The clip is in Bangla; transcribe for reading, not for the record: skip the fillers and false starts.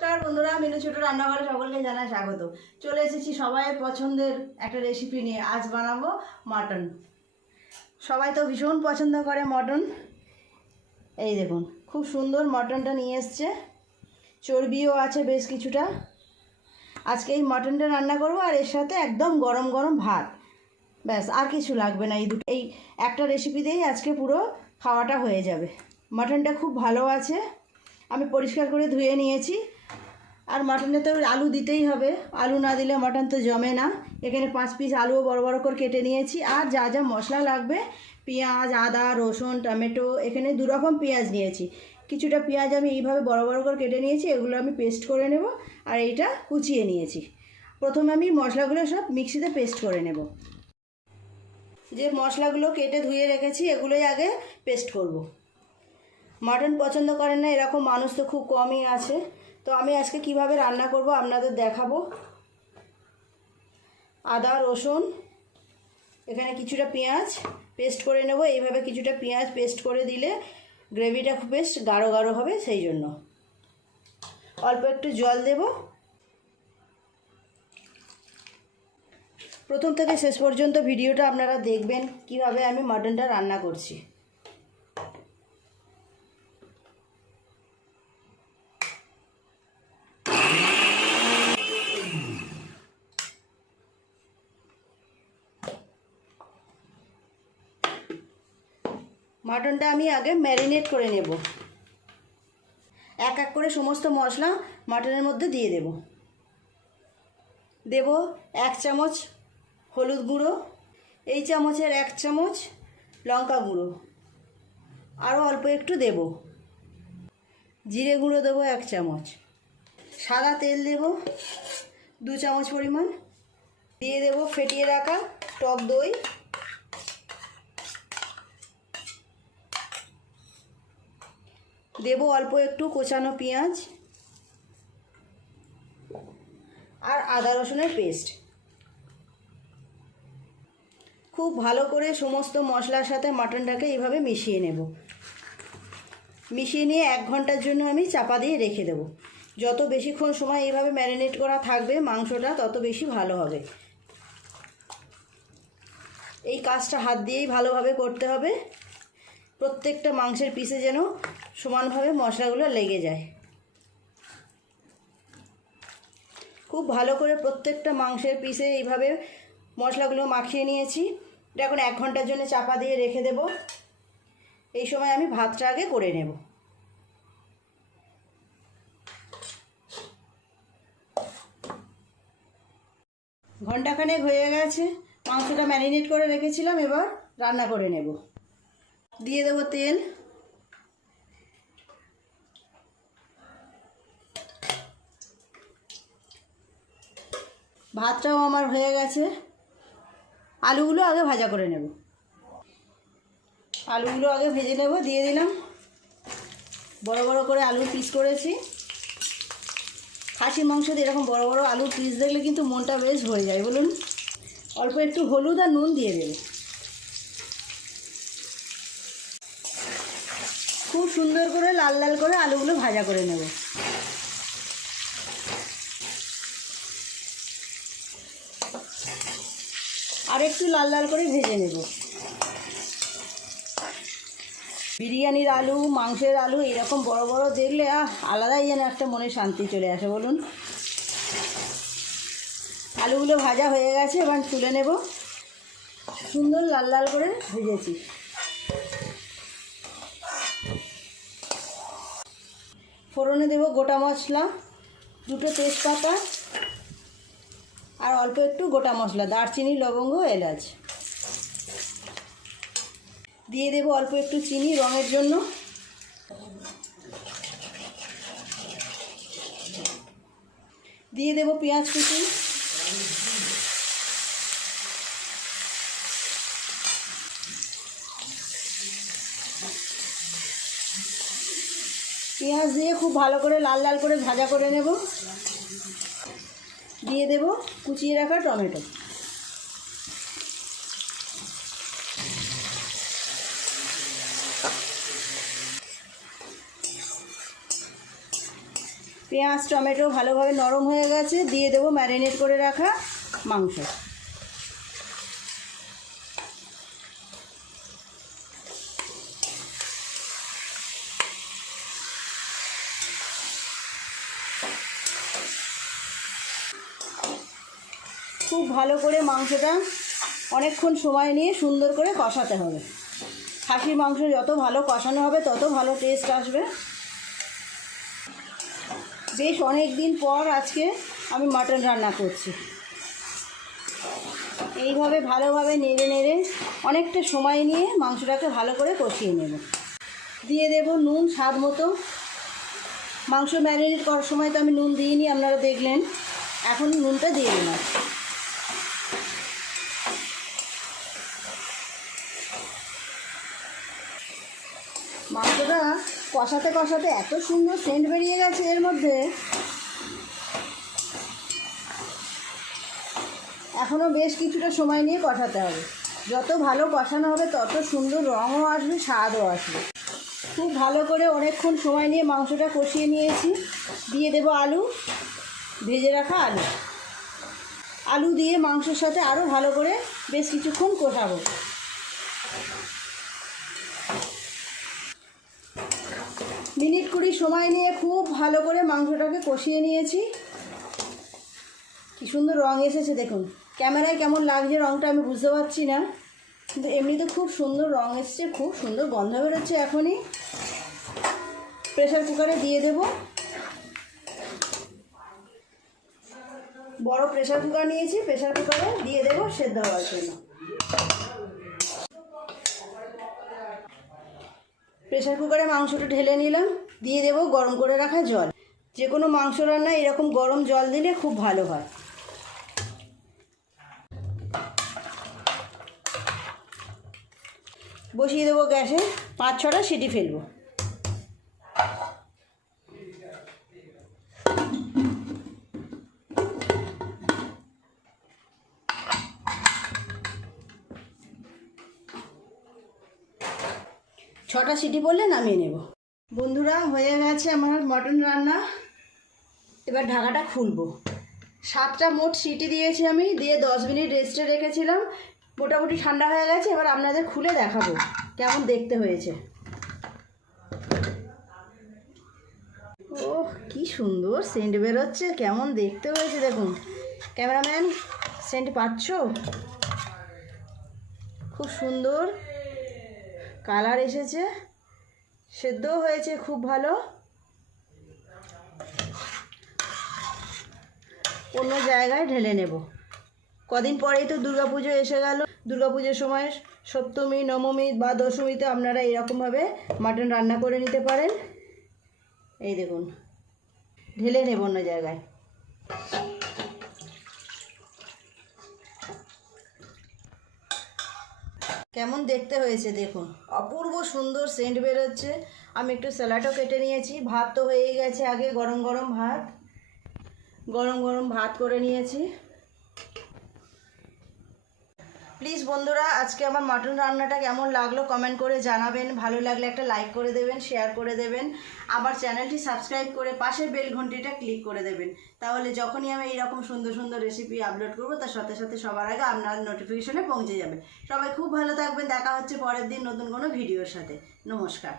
নমস্কার বন্ধুরা, মিনু ছোট রান্নাঘরে সকলকে জানাই স্বাগত। চলে এসেছি সবাই পছন্দের একটা রেসিপি নিয়ে। আজ বানাবো মাটন। সবাই তো ভীষণ পছন্দ করে মটন। এই দেখুন, খুব সুন্দর মটনটা নিয়ে এসছে, চর্বিও আছে বেশ কিছুটা। আজকে এই মটনটা রান্না করব, আর এর সাথে একদম গরম গরম ভাত। ব্যাস, আর কিছু লাগবে না। এই একটা রেসিপি দিয়েই আজকে পুরো খাওয়াটা হয়ে যাবে। মটনটা খুব ভালো আছে, আমি পরিষ্কার করে ধুয়ে নিয়েছি। আর মাটনে তো আলু দিতেই হবে, আলু না দিলে মাটন তো জমে না। এখানে 5 পিস আলুও বড় বড় করে কেটে নিয়েছি। আর যা যা মশলা লাগবে, পেঁয়াজ, আদা, রসুন, টমেটো, এখানে 2 রকম পেঁয়াজ নিয়েছি। কিছুটা পেঁয়াজ আমি এইভাবে বড় বড় করে কেটে নিয়েছি, এগুলো আমি পেস্ট করে নেব। আর এইটা কুচিয়ে নিয়েছি। প্রথমে আমি মশলাগুলো সব মিক্সিতে পেস্ট করে নেব। যে মশলাগুলো কেটে ধুয়ে রেখেছি, এগুলোই আগে পেস্ট করব। মাটন পছন্দ করেন না এরকম মানুষ তো খুব কমই আছে। তো আমি আজকে কিভাবে রান্না করব আপনাদের দেখাবো। আদা, রসুন, এখানে কিছুটা পেঁয়াজ পেস্ট করে নেব। এইভাবে কিছুটা পেঁয়াজ পেস্ট করে দিলে গ্রেভিটা খুব বেশ গাঢ় গাঢ় হবে, সেই জন্য অল্প একটু জল দেব। প্রথম থেকে শেষ পর্যন্ত ভিডিওটা আপনারা দেখবেন কিভাবে আমি মাটনটা রান্না করছি। মাটনটা আমি আগে ম্যারিনেট করে নেব। এক এক করে সমস্ত মশলা মাটনের মধ্যে দিয়ে দেব। 1 চামচ হলুদ গুঁড়ো, এই চামচের 1 চামচ লঙ্কা গুঁড়ো, আরও অল্প একটু দেব। জিরে গুঁড়ো দেবো 1 চামচ, সাদা তেল দেব 2 চামচ পরিমাণ, দিয়ে দেব ফেটিয়ে রাখা টক দই, দেব অল্প একটু কোচানো পেঁয়াজ আর আদা রসুনের পেস্ট। খুব ভালো করে সমস্ত মশলার সাথে মাটনটাকে এইভাবে মিশিয়ে নেব। মিশিয়ে নিয়ে 1 ঘন্টার জন্য আমি চাপা দিয়ে রেখে দেব। যত বেশিক্ষণ সময় এইভাবে ম্যারিনেট করা থাকবে মাংসটা, তত বেশি ভালো হবে। এই কাজটা হাত দিয়েই ভালোভাবে করতে হবে। প্রত্যেকটা মাংসের পিসে যেন সমানভাবে মশলাগুলো লেগে যায়। খুব ভালো করে প্রত্যেকটা মাংসের পিসে এইভাবে মশলাগুলো মাখিয়ে নিয়েছি। এটা এখন 1 ঘন্টার জন্য চাপা দিয়ে রেখে দেব। এই সময় আমি ভাতটা আগে করে নেব। ঘন্টাখানেক হয়ে গেছে, মাংসটা ম্যারিনেট করে রেখেছিলাম। এবার রান্না করে নেব। দিয়ে দেব তেল, ভাতটাও আমার হয়ে গেছে। আলুগুলো আগে ভাজা করে নেব। আলুগুলো আগে ভেজে নেব। দিয়ে দিলাম, বড় বড় করে আলুর পিস করেছি। খাসির মাংসতে এরকম বড় বড় আলুর পিস দেখলে কিন্তু মনটা বেশ ভরে যায়, বলুন। অল্প একটু হলুদ আর নুন দিয়ে দেব। খুব সুন্দর করে লাল লাল করে আলুগুলো ভাজা করে নেব। আর একটু লাল লাল করে ভেজে নেব। বিরিয়ানির আলু, মাংসের আলু এরকম বড় বড় দেখলে আলাদাই যেন একটা মনে শান্তি চলে আসে, বলুন। আলুগুলো ভাজা হয়ে গেছে, এবার তুলে নেব। সুন্দর লাল লাল করে ভেজেছি। ফোড়নে দেব গোটা মশলা, 2টো তেজপাতা আর অল্প একটু গোটা মশলা, দারচিনি, লবঙ্গ, এলাচ। দিয়ে দেব অল্প একটু চিনি রঙের জন্য। দিয়ে দেব পেঁয়াজ কুচি, পেঁয়াজ দিয়ে খুব ভালো করে লাল লাল করে ভাজা করে নেব। দিয়ে দেব কুচিয়ে রাখা টমেটো। পেঁয়াজ টমেটো ভালোভাবে নরম হয়ে গেছে, দিয়ে দেবো ম্যারিনেট করে রাখা মাংস। খুব ভালো করে মাংসটা অনেকক্ষণ সময় নিয়ে সুন্দর করে কষাতে হবে। খাসির মাংস যত ভালো কষানো হবে তত ভালো টেস্ট আসবে। বেশ অনেক দিন পর আজকে আমি মাটন রান্না করছি। এইভাবে ভালোভাবে নেড়ে নেড়ে অনেকটা সময় নিয়ে মাংসটাকে ভালো করে কষিয়ে নেব। দিয়ে দেব নুন স্বাদ মতো। মাংস ম্যারিনেট করার সময় তো আমি নুন দিইনি, আপনারা দেখলেন। এখন নুনটা দিয়ে দিলাম। মাংসটা কষাতে কষাতে এত সুন্দর সেন্ট বেরিয়ে গেছে এর মধ্যে। এখনও বেশ কিছুটা সময় নিয়ে কষাতে হবে। যত ভালো কষানো হবে তত সুন্দর রঙও আসবে, স্বাদও আসবে। খুব ভালো করে অনেকক্ষণ সময় নিয়ে মাংসটা কষিয়ে নিয়েছি। দিয়ে দেব আলু, ভেজে রাখা আলু। আলু দিয়ে মাংসের সাথে আরও ভালো করে বেশ কিছুক্ষণ কষাবো। মিনিট 20 সময় নিয়ে খুব ভালো করে মাংসটাকে কষিয়ে নিয়েছি। কি সুন্দর রং এসেছে দেখুন। ক্যামেরায় কেমন লাগছে রংটা আমি বুঝতে পারছি না, কিন্তু এমনিতে খুব সুন্দর রং এসছে, খুব সুন্দর গন্ধ বেরোচ্ছে। এখনই প্রেসার কুকারে দিয়ে দেব। বড় প্রেসার কুকার নিয়েছি, প্রেসার কুকারে দিয়ে দেব সেদ্ধ হওয়ার জন্য। প্রেসার কুকারে মাংসটা ঢেলে নিলাম। দিয়ে দেব গরম করে রাখা জল। যে কোনো মাংস রান্না এরকম গরম জল দিলে খুব ভালো হয়। বসিয়ে দেবো গ্যাসে, 5-6টা সিটি ফেলবো। ছটা সিটি পড়লে নামিয়ে নেব। বন্ধুরা, হয়ে গেছে আমার মটন রান্না। এবার ঢাকাটা খুলবো। 7টা মোট সিটি দিয়েছি আমি, দিয়ে 10 মিনিট রেস্টে রেখেছিলাম। মোটামুটি ঠান্ডা হয়ে গেছে। এবার আপনাদের খুলে দেখাবো কেমন দেখতে হয়েছে। ওহ, কি সুন্দর সেন্ট বেরোচ্ছে, কেমন দেখতে হয়েছে দেখুন। ক্যামেরাম্যান, সেন্ট পাচ্ছ? খুব সুন্দর কালার এসেছে, সেদ্ধও হয়েছে খুব ভালো। অন্য জায়গায় ঢেলে নেব। কদিন পরেই তো দুর্গাপুজো এসে গেল। দুর্গাপুজোর সময় সপ্তমী, নবমী বা দশমীতে আপনারা এরকমভাবে মাটন রান্না করে নিতে পারেন। এই দেখুন, ঢেলে নেব অন্য জায়গায়। কেমন দেখতে হয়েছে দেখুন, অপূর্ব সুন্দর সেন্ট বেরোচ্ছে। আমি একটু স্যালাডও কেটে নিয়েছি। ভাত তো হয়েই গেছে, আগে গরম গরম ভাত করে নিয়েছি। প্লিজ বন্ধুরা, আজকে আমার মাটন রান্নাটা কেমন লাগলো কমেন্ট করে জানাবেন। ভালো লাগলে একটা লাইক করে দেবেন, শেয়ার করে দেবেন। আবার চ্যানেলটি সাবস্ক্রাইব করে পাশের বেল ঘন্টিটা ক্লিক করে দেবেন। তাহলে যখনই আমি এইরকম সুন্দর সুন্দর রেসিপি আপলোড করব তার সাথে সাথে সবার আগে আপনার নোটিফিকেশনে পৌঁছে যাবে। সবাই খুব ভালো থাকবেন। দেখা হচ্ছে পরের দিন নতুন কোনো ভিডিওর সাথে। নমস্কার।